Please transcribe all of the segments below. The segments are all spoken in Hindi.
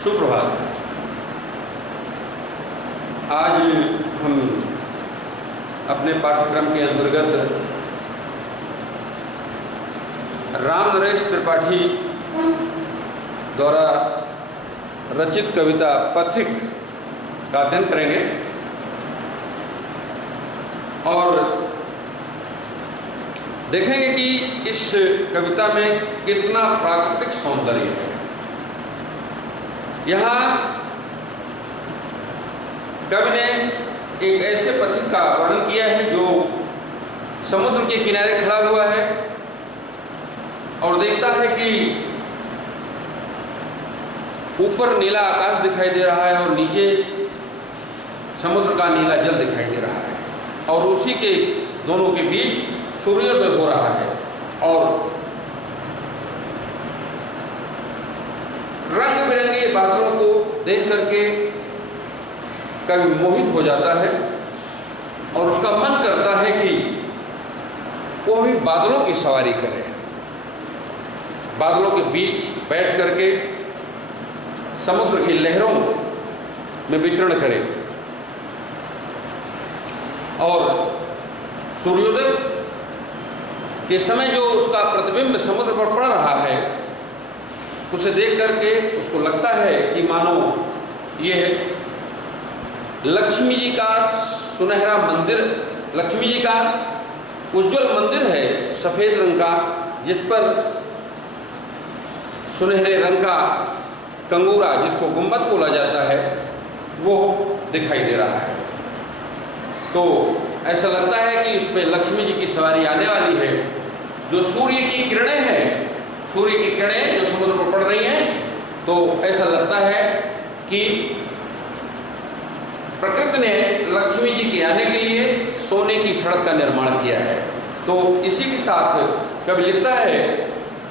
सुप्रभात। आज हम अपने पाठ्यक्रम के अंतर्गत राम नरेश त्रिपाठी द्वारा रचित कविता पथिक का अध्ययन करेंगे और देखेंगे कि इस कविता में कितना प्राकृतिक सौंदर्य है। यहाँ कवि ने एक ऐसे पथिक का वर्णन किया है जो समुद्र के किनारे खड़ा हुआ है और देखता है कि ऊपर नीला आकाश दिखाई दे रहा है और नीचे समुद्र का नीला जल दिखाई दे रहा है और उसी के दोनों के बीच सूर्योदय हो रहा है और रंग बिरंगे बादलों को देख करके कवि मोहित हो जाता है और उसका मन करता है कि वो भी बादलों की सवारी करे, बादलों के बीच बैठ करके समुद्र की लहरों में विचरण करे और सूर्योदय के समय जो उसका प्रतिबिंब समुद्र पर पड़ रहा है उसे देख करके उसको लगता है कि मानो ये लक्ष्मी जी का सुनहरा मंदिर, लक्ष्मी जी का उज्जवल मंदिर है सफ़ेद रंग का, जिस पर सुनहरे रंग का कंगूरा जिसको गुंबद बोला जाता है वो दिखाई दे रहा है। तो ऐसा लगता है कि उस पर लक्ष्मी जी की सवारी आने वाली है। जो सूर्य की किरणें हैं, सूर्य की किरणें जो समुद्र पर पड़ रही हैं, तो ऐसा लगता है कि प्रकृति ने लक्ष्मी जी के आने के लिए सोने की सड़क का निर्माण किया है। तो इसी के साथ कवि लिखता है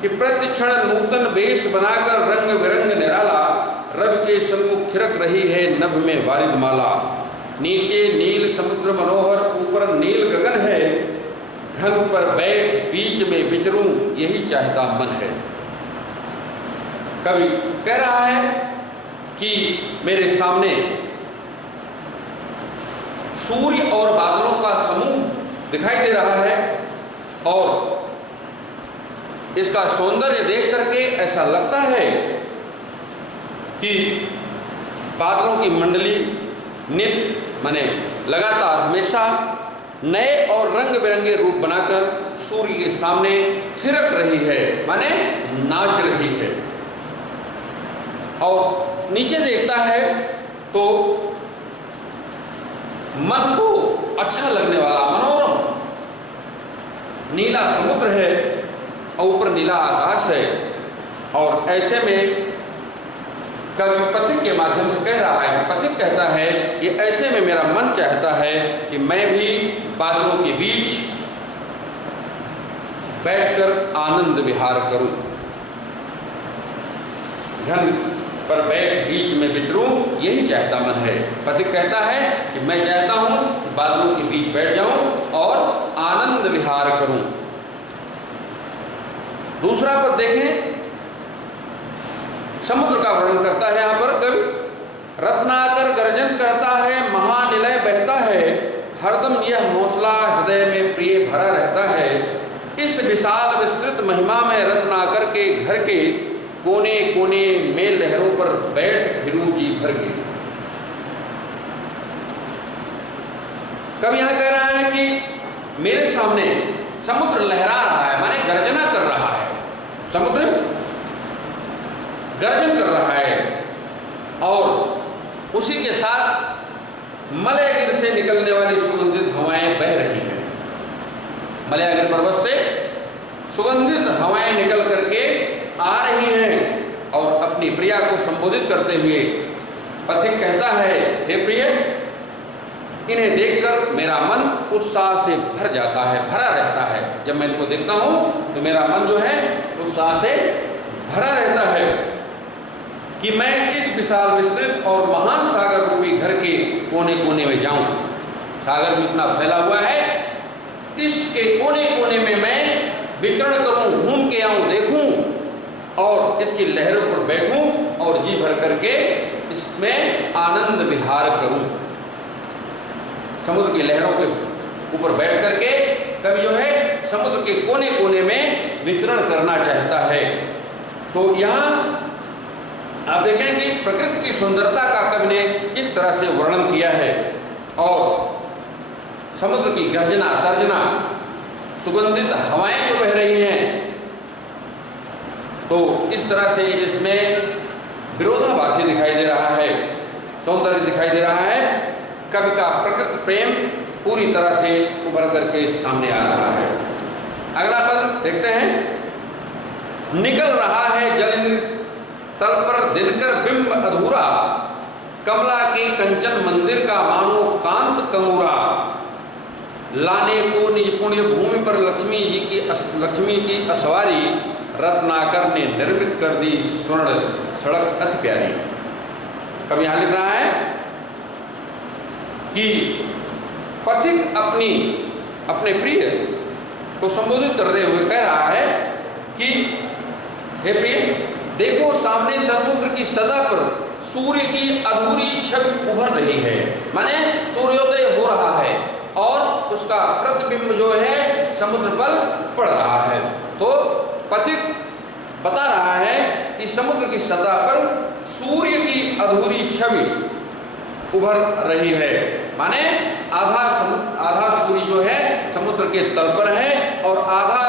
कि प्रतिक्षण नूतन वेश बनाकर रंग बिरंग निराला, रब के सन्मुख थिरक रही है नभ में वारिद माला। नीचे नील समुद्र मनोहर, ऊपर नील गगन है, घन पर बैठ बीच में विचरूं यही चाहता मन है। कवि कह रहा है कि मेरे सामने सूर्य और बादलों का समूह दिखाई दे रहा है और इसका सौंदर्य देख करके ऐसा लगता है कि बादलों की मंडली नित्य माने लगातार हमेशा नए और रंग बिरंगे रूप बनाकर सूर्य के सामने थिरक रही है, माने नाच रही है। और नीचे देखता है तो मन को अच्छा लगने वाला मनोरम नीला समुद्र है और ऊपर नीला आकाश है और ऐसे में कवि पथिक के माध्यम से कह रहा है, पथिक कहता है कि ऐसे में मेरा मन चाहता है कि मैं भी बादलों के बीच बैठकर आनंद विहार करूं, घन पर बैठ बीच में विचरूं यही चाहता मन है। पथिक कहता है कि मैं चाहता हूं कि बादलों के बीच बैठ जाऊं और आनंद विहार करूं। दूसरा पद देखें, समुद्र का वर्णन करता है यहाँ पर कवि। रत्नाकर गर्जन करता है, महानिलय बहता है, हरदम यह हौसला हृदय में प्रिय भरा रहता है। इस विशाल विस्तृत महिमा में रत्नाकर के घर के कोने कोने में लहरों पर बैठ फिरूं जी भर के। कवि यहाँ कह रहा है कि मेरे सामने समुद्र लहरा रहा है, माने गर्जना कर रहा है, समुद्र गर्जन कर रहा है और उसी के साथ मलयगिर से निकलने वाली सुगंधित हवाएं बह रही हैं। मलयगिर पर्वत से सुगंधित हवाएं निकल करके आ रही हैं और अपनी प्रिया को संबोधित करते हुए पथिक कहता है, हे प्रिय, इन्हें देखकर मेरा मन उत्साह से भर जाता है, भरा रहता है। जब मैं इनको देखता हूँ तो मेरा मन जो है उत्साह से भरा रहता है कि मैं इस विशाल विस्तृत और महान सागर रूपी घर के कोने कोने में जाऊं। सागर भी इतना फैला हुआ है, इसके कोने कोने में मैं विचरण करूं, घूम के आऊं, देखूं और इसकी लहरों पर बैठूं और जी भर करके इसमें आनंद विहार करूं। समुद्र की लहरों के ऊपर बैठ करके कवि जो है समुद्र के कोने कोने में विचरण करना चाहता है। तो यहाँ आप देखें कि प्रकृति की सुंदरता का कवि ने किस तरह से वर्णन किया है और समुद्र की गर्जना तर्जना, सुगंधित हवाएं जो बह रही हैं, तो इस तरह से इसमें विरोधाभासी दिखाई दे रहा है, सौंदर्य दिखाई दे रहा है। कवि का प्रकृति प्रेम पूरी तरह से उभर करके सामने आ रहा है। अगला पद देखते हैं। निकल रहा है जल तल पर दिनकर बिंब अधूरा, कमला के कंचन मंदिर का मानो कांत कंगूरा, लाने को निज पुण्य भूमि पर लक्ष्मी की असवारी, रत्नाकर ने निर्मित कर दी स्वर्ण सड़क अति प्यारी। कभी यहां लिख रहा है कि पथिक अपने प्रिय को संबोधित करते हुए कह रहा है कि हे प्रिय, देखो सामने समुद्र की सतह पर सूर्य की अधूरी छवि उभर रही है, माने सूर्योदय हो रहा है और उसका प्रतिबिंब जो है समुद्र पर पड़ रहा है। तो पथिक बता रहा है कि समुद्र की सतह पर सूर्य की अधूरी छवि उभर रही है, माने आधा सूर्य जो है समुद्र के तल पर है और आधा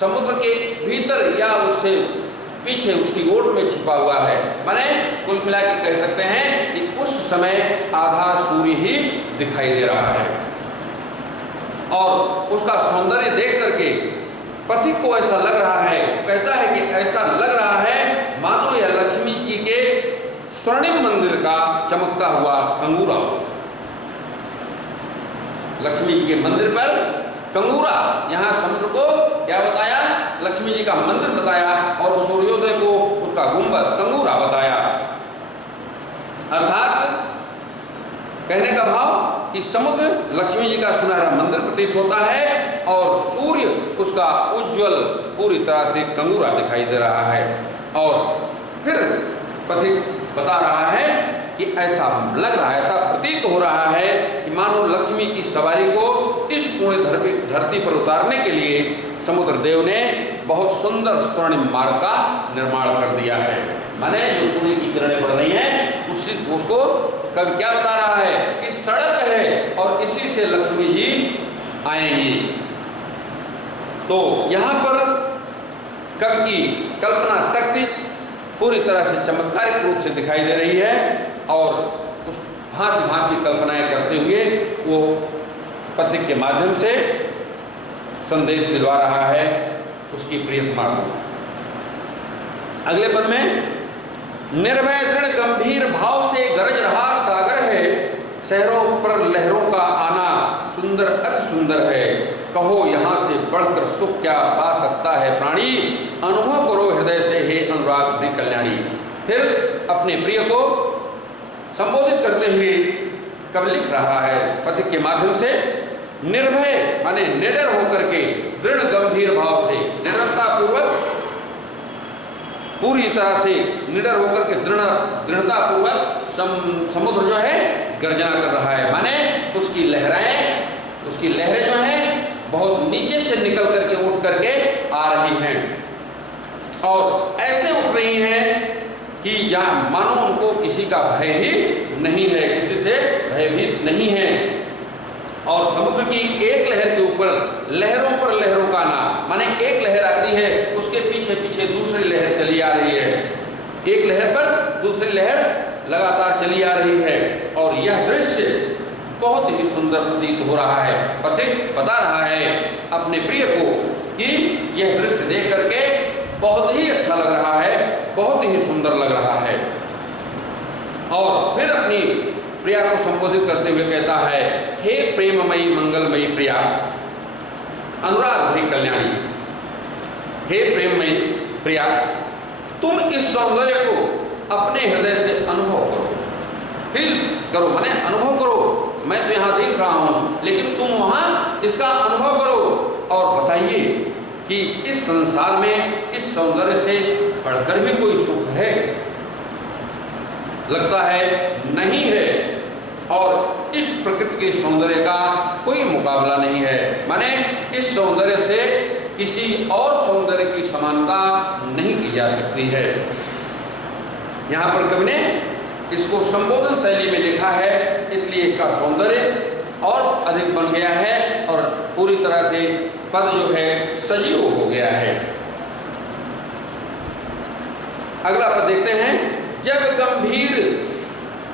समुद्र के भीतर या उससे पीछे उसकी ओट में छिपा हुआ है। माने कुल मिला के कह सकते हैं कि उस समय आधा सूर्य ही दिखाई दे रहा है और उसका सौंदर्य देख करके पथिक को ऐसा लग रहा है, कहता है कि ऐसा लग रहा है मानो यह लक्ष्मी जी के स्वर्णिम मंदिर का चमकता हुआ कंगूरा हो। लक्ष्मी जी के मंदिर पर कंगूरा, यहाँ समुद्र को क्या बताया? लक्ष्मी जी का मंदिर बताया और सूर्योदय को उसका गुंबद कंगूरा बताया। अर्थात कहने का भाव कि समुद्र लक्ष्मी जी का सुनहरा मंदिर प्रतीत होता है और सूर्य उसका उज्जवल पूरी तरह से कंगूरा दिखाई दे रहा है। और फिर पथिक बता रहा है कि ऐसा लग रहा है, ऐसा प्रतीत हो रहा है कि मानो लक्ष्मी की सवारी को इस पूर्ण धरती पर उतारने के लिए समुद्र देव ने बहुत सुंदर स्वर्णिम मार्ग का निर्माण कर दिया है। माने जो सूर्य की किरणें पड़ रही हैं उसको कवि क्या बता रहा है कि सड़क है और इसी से लक्ष्मी जी आएंगी। तो यहाँ पर कवि की कल्पना शक्ति पूरी तरह से चमत्कारिक रूप से दिखाई दे रही है और उस भांति भांति कल्पनाएं करते हुए वो पथिक के माध्यम से संदेश दिलवा रहा है उसकी प्रियतमा को। अगले पद में निर्भय दृढ़ गंभीर भाव से गरज रहा सागर है, शहरों पर लहरों का आना सुंदर अति सुंदर है, कहो यहाँ से बढ़कर सुख क्या पा सकता है प्राणी, अनुभव करो हृदय से हे अनुराग भरी कल्याणी। फिर अपने प्रिय को संबोधित करते हुए कवि लिख रहा है पथिक के माध्यम से, निर्भय माने निडर होकर के, दृढ़ गंभीर भाव से, निडरता पूर्वक पूरी तरह से निडर होकर के दृढ़ता पूर्वक समुद्र जो है गर्जना कर रहा है। माने उसकी लहरें जो हैं बहुत नीचे से निकल करके उठ करके आ रही हैं और ऐसे उठ रही हैं कि जहाँ मानो उनको किसी का भय ही नहीं है, किसी से भयभीत नहीं है। और समुद्र की एक लहर के ऊपर लहरों पर लहरों का आना, माने एक लहर आती है उसके पीछे पीछे दूसरी लहर चली आ रही है, एक लहर पर दूसरी लहर लगातार चली आ रही है और यह दृश्य बहुत ही सुंदर प्रतीत हो रहा है। पथिक बता रहा है अपने प्रिय को कि यह दृश्य देख करके बहुत ही अच्छा लग रहा है, बहुत ही सुंदर लग रहा है। और फिर अपनी प्रिया को संबोधित करते हुए कहता है, हे प्रेममयी मंगलमयी प्रिया, अनुराग भरी कल्याणी, हे प्रेममयी प्रिया, तुम इस सौंदर्य को अपने हृदय से अनुभव करो, फील करो, माने अनुभव करो। मैं तो यहाँ देख रहा हूँ लेकिन तुम वहाँ इसका अनुभव करो और बताइए कि इस संसार में इस सौंदर्य से बढ़कर भी कोई सुख है। लगता है नहीं है, और इस प्रकृति के सौंदर्य का कोई मुकाबला नहीं है। माने इस सौंदर्य से किसी और सौंदर्य की समानता नहीं की जा सकती है। यहाँ पर कवि ने इसको संबोधन शैली में लिखा है, इसलिए इसका सौंदर्य और अधिक बन गया है और पूरी तरह से पद जो है सजीव हो गया है। अगला पद देखते हैं।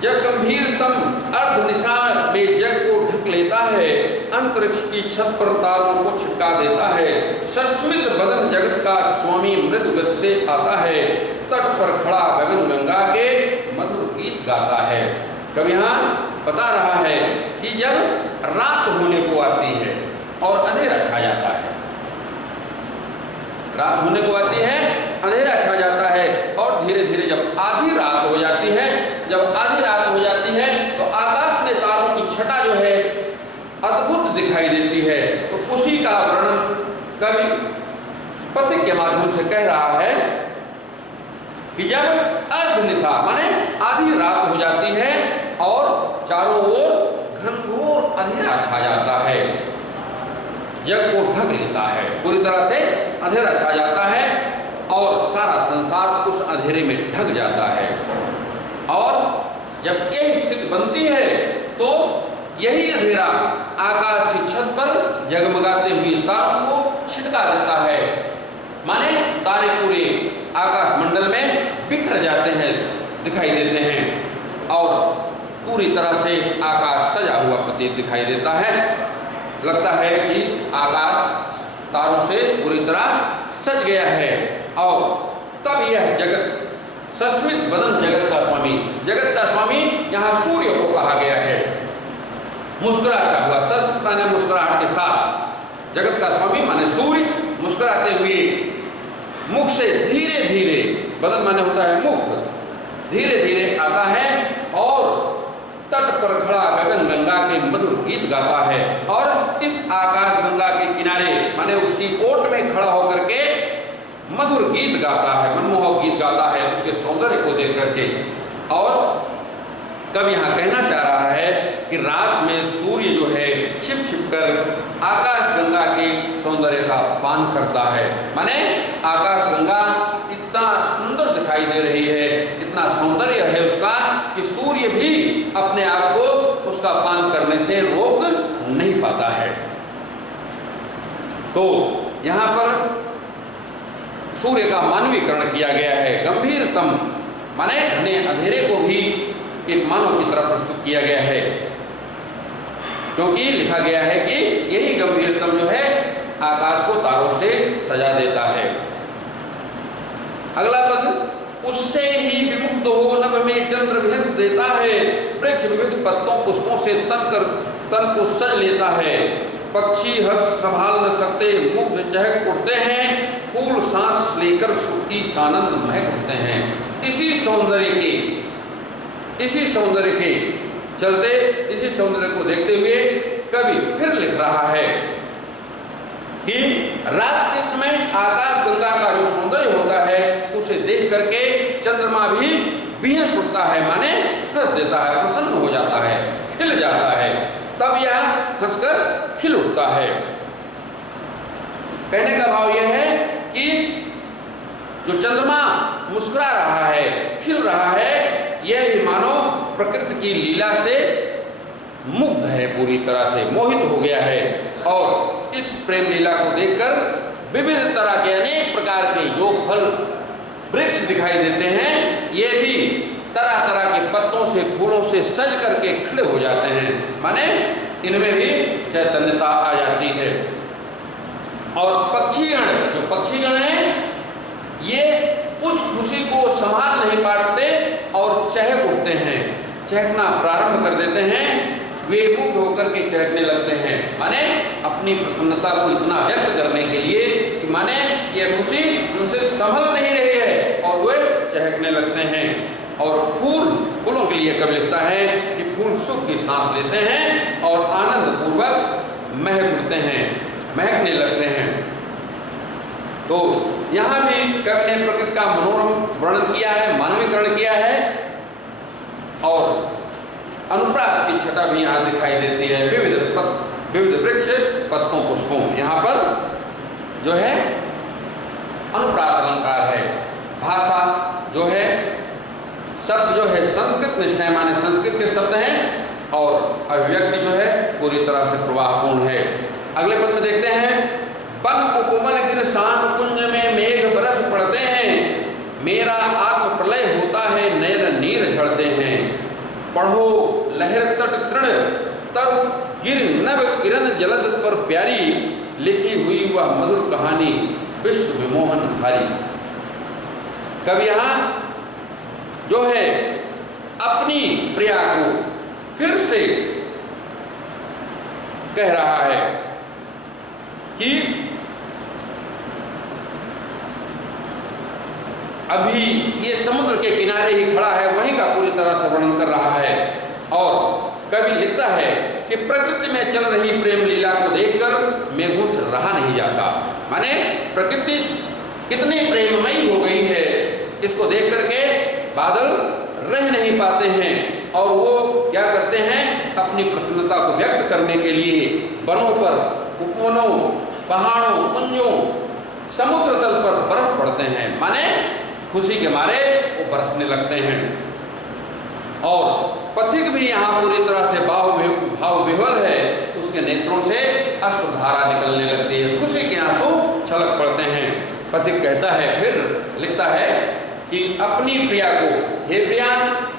जब गंभीरतम अर्ध निशा में जग को ढक लेता है, अंतरिक्ष की छत पर तारों को छिटका देता है, सस्मित बदन जगत का स्वामी मृदु गति से आता है, तट पर खड़ा गगन गंगा के मधुर गीत गाता है। कवि यहाँ बता रहा है कि जब रात होने को आती है और अंधेरा छा जाता है, रात होने को आती है, अंधेरा छा जाता है, और धीरे धीरे जब आधी रात हो जाती है, तो आकाश में तारों की छटा जो है अद्भुत दिखाई देती है। तो उसी का वर्णन कवि पथिक के माध्यम से कह रहा है कि जब अर्ध निशा माने आधी रात हो जाती है और चारों ओर घनघोर अंधेरा छा जाता है, जग को ढक लेता है, पूरी तरह से अंधेरा छा जाता है और सारा संसार उस अंधेरे में ढक जाता है। और जब यह स्थिति बनती है तो यही अंधेरा आकाश की छत पर जगमगाते हुए तारों को छिटका देता है। माने तारे पूरे आकाश मंडल में बिखर जाते हैं, दिखाई देते हैं, और पूरी तरह से आकाश सजा हुआ प्रतीत दिखाई देता है। लगता है कि आकाश तारों से पूरी तरह सज गया है। और तब यह जगत सस्मित बदन जगत का स्वामी यहाँ सूर्य को कहा गया है, मुस्कुराता हुआ, सस माने मुस्कुराहट के साथ, जगत का स्वामी माने सूर्य मुस्कुराते हुए मुख से धीरे धीरे, बदन माने होता है मुख, धीरे धीरे आता है और तट पर खड़ा गगन गंगा के मधुर गीत गाता है। और इस आकाश गंगा के किनारे माने उसकी ओट में खड़ा होकर के मधुर गीत गाता है, मनमोहक गीत गाता है उसके सौंदर्य को देख करके। और कवि यहाँ कहना चाह रहा है कि रात में सूर्य जो है छिप छिप कर आकाश गंगा के सौंदर्य का पान करता है। माने आकाश गंगा इतना सुंदर दिखाई दे रही है, इतना सौंदर्य है उसका कि सूर्य भी अपने आप को उसका पान करने से रोक नहीं पाता है। तो यहाँ पर सूर्य का मानवीकरण किया गया है। गंभीरतम माने घने अंधेरे को भी एक मानव की तरह प्रस्तुत किया गया है, क्योंकि लिखा गया है कि यही गंभीरतम जो है आकाश को तारों से सजा देता है। अगला पद। उससे ही विमुक्त हो नभ में चंद्र विहंस देता है, वृक्ष विविध पत्तों पुष्पों से तन को सज लेता है, पक्षी हर्ष संभाल न सकते मुग्ध चहक उठते हैं, फूल सांस लेकर सुख की सानंद महक उठते हैं। इसी सौंदर्य के चलते, इसी सौंदर्य को देखते हुए कवि फिर लिख रहा है कि रात के समय आकाश गंगा का जो सौंदर्य होता है उसे देख करके चंद्रमा भी बेहस उठता है, माने हंस देता है, प्रसन्न हो जाता है, खिल जाता है, तब यह हंसकर खिल उठता है। कहने का भाव यह है कि जो चंद्रमा मुस्कुरा रहा है, खिल रहा है, यह भी मानो प्रकृति की लीला से मुग्ध है, पूरी तरह से मोहित हो गया है। और इस प्रेम लीला को देखकर विविध तरह के अनेक प्रकार के जो फल वृक्ष दिखाई देते हैं, ये भी तरह तरह के पत्तों से, फूलों से सज करके खड़े हो जाते हैं, माने इनमें भी चैतन्यता आ जाती है। और पक्षीगण हैं, ये उस खुशी को संभाल नहीं पाते और चहक उठते हैं, चहकना प्रारंभ कर देते हैं, वे मुग्ध होकर के चहकने लगते हैं, माने अपनी प्रसन्नता को इतना व्यक्त करने के लिए कि माने ये खुशी उनसे संभल नहीं रही है और वे चहकने लगते हैं। और फूलों के लिए कवि लिखता है कि फूल सुख की सांस लेते हैं और आनंद पूर्वक महक उठते हैं, महकने लगते हैं। तो यहाँ भी कवि ने प्रकृति का मनोरम वर्णन किया है, मानवीकरण किया है। अनुप्रास की छटा भी यहाँ दिखाई देती है। विविध वृक्ष पत्तों पुष्पों, यहाँ पर जो है अनुप्रास अलंकार है। भाषा जो है, शब्द जो है संस्कृत निष्ठ है, माने संस्कृत के शब्द हैं, और अभिव्यक्ति जो है पूरी तरह से प्रवाहपूर्ण है। अगले पद में देखते हैं, वन उपवन गिर सान कुंज में मेघ बरस पड़ते हैं, मेरा आत्म प्रलय होता है, नयन नीर झड़ते हैं। पढ़ो लहर तट तृण तर गिर नभ किरण जलद पर प्यारी, लिखी हुई वह मधुर कहानी विश्व विमोहन हारी। कब यहाँ जो है अपनी प्रिया को फिर से कह रहा है कि अभी ये समुद्र के किनारे ही खड़ा है, वहीं का पूरी तरह से वर्णन कर रहा है। और कवि लिखता है कि प्रकृति में चल रही प्रेम लीला को देखकर मेघों से रहा नहीं जाता। माने प्रकृति कितनी प्रेममयी हो गई है, इसको देख करके बादल रह नहीं पाते हैं, और वो क्या करते हैं, अपनी प्रसन्नता को व्यक्त करने के लिए वनों पर, उपवनों, पहाड़ों, कुंजों, समुद्र तल पर बर्फ पड़ते हैं। माने खुशी के मारे वो बरसने लगते हैं। और पथिक भी यहाँ पूरी तरह से भाव विह्वल है, उसके नेत्रों से अश्रुधारा निकलने लगती है, खुशी के आंसू छलक पड़ते हैं। पथिक कहता है, फिर लिखता है कि अपनी प्रिया को, हे प्रिया,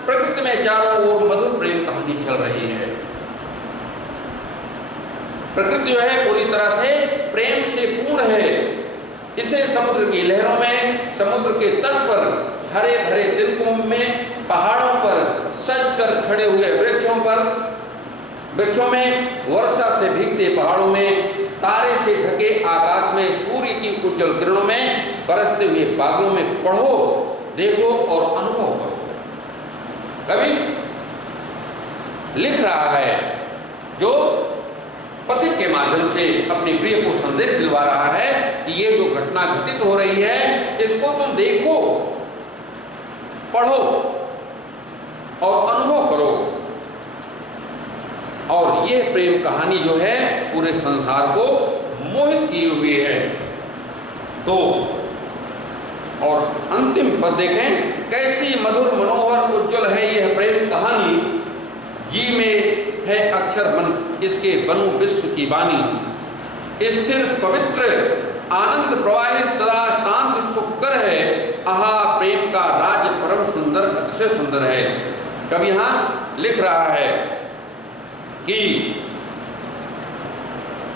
प्रकृति में चारों ओर मधुर प्रेम कहानी चल रही है। प्रकृति जो है पूरी तरह से प्रेम से पूर्ण है। इसे समुद्र की लहरों में, समुद्र के तट पर, हरे भरे तिनकों में, पहाड़ों पर सज कर खड़े हुए वृक्षों में, वर्षा से भीगते पहाड़ों में, तारे से ढके आकाश में, सूर्य की उज्जवल किरणों में, बरसते हुए बादलों में पढ़ो, देखो और अनुभव करो। कवि लिख रहा है, जो पथिक के माध्यम से अपनी प्रिय को संदेश दिलवा रहा है कि ये जो घटना घटित हो रही है, इसको तुम देखो, पढ़ो और अनुभव करो। और यह प्रेम कहानी जो है पूरे संसार को मोहित किए हुए है। तो और अंतिम पद देखें, कैसी मधुर मनोहर उज्जवल है यह प्रेम कहानी, जी में है अक्षर मन इसके बनू विश्व की वाणी, स्थिर पवित्र आनंद प्रवाहित सदा शांत सुखकर है, आहा प्रेम का राज परम सुंदर अतिशय सुंदर है। कब यहाँ लिख रहा है कि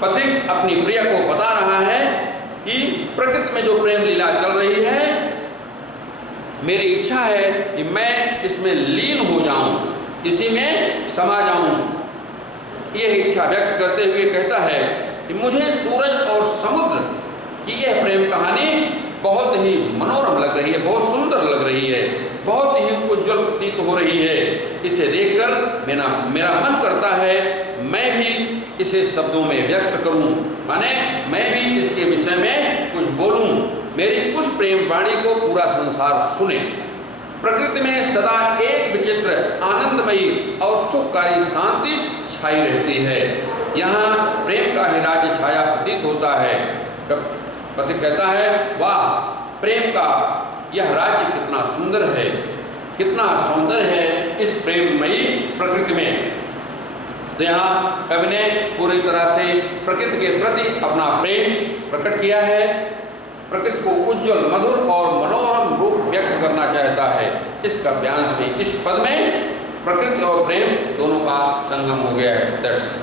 पथिक अपनी प्रिया को बता रहा है कि प्रकृति में जो प्रेम लीला चल रही है, मेरी इच्छा है कि मैं इसमें लीन हो जाऊं, इसी में समा जाऊं। यह इच्छा व्यक्त करते हुए कहता है कि मुझे सूरज और समुद्र की यह प्रेम कहानी बहुत ही मनोरम लग रही है, बहुत सुंदर लग रही है, बहुत ही उज्जवल प्रतीत हो रही है। इसे देखकर मेरा मन करता है मैं भी इसे शब्दों में व्यक्त करूं, माने मैं भी इसके विषय में कुछ बोलूं, मेरी उस प्रेम वाणी को पूरा संसार सुने। प्रकृति में सदा एक विचित्र आनंदमयी और सुखकारी शांति छाई रहती है, यहाँ प्रेम का ही राज्य छाया प्रतीत होता है। पथिक कहता है, वाह प्रेम का यह राज्य कितना सुंदर है, कितना सौंदर्य है इस प्रेममयी प्रकृति में। तो यहाँ कवि ने पूरी तरह से प्रकृति के प्रति अपना प्रेम प्रकट किया है, प्रकृति को उज्जवल, मधुर और मनोरम रूप व्यक्त करना चाहता है। इस काव्यांश में, इस पद में प्रकृति और प्रेम दोनों का संगम हो गया है। दैट्स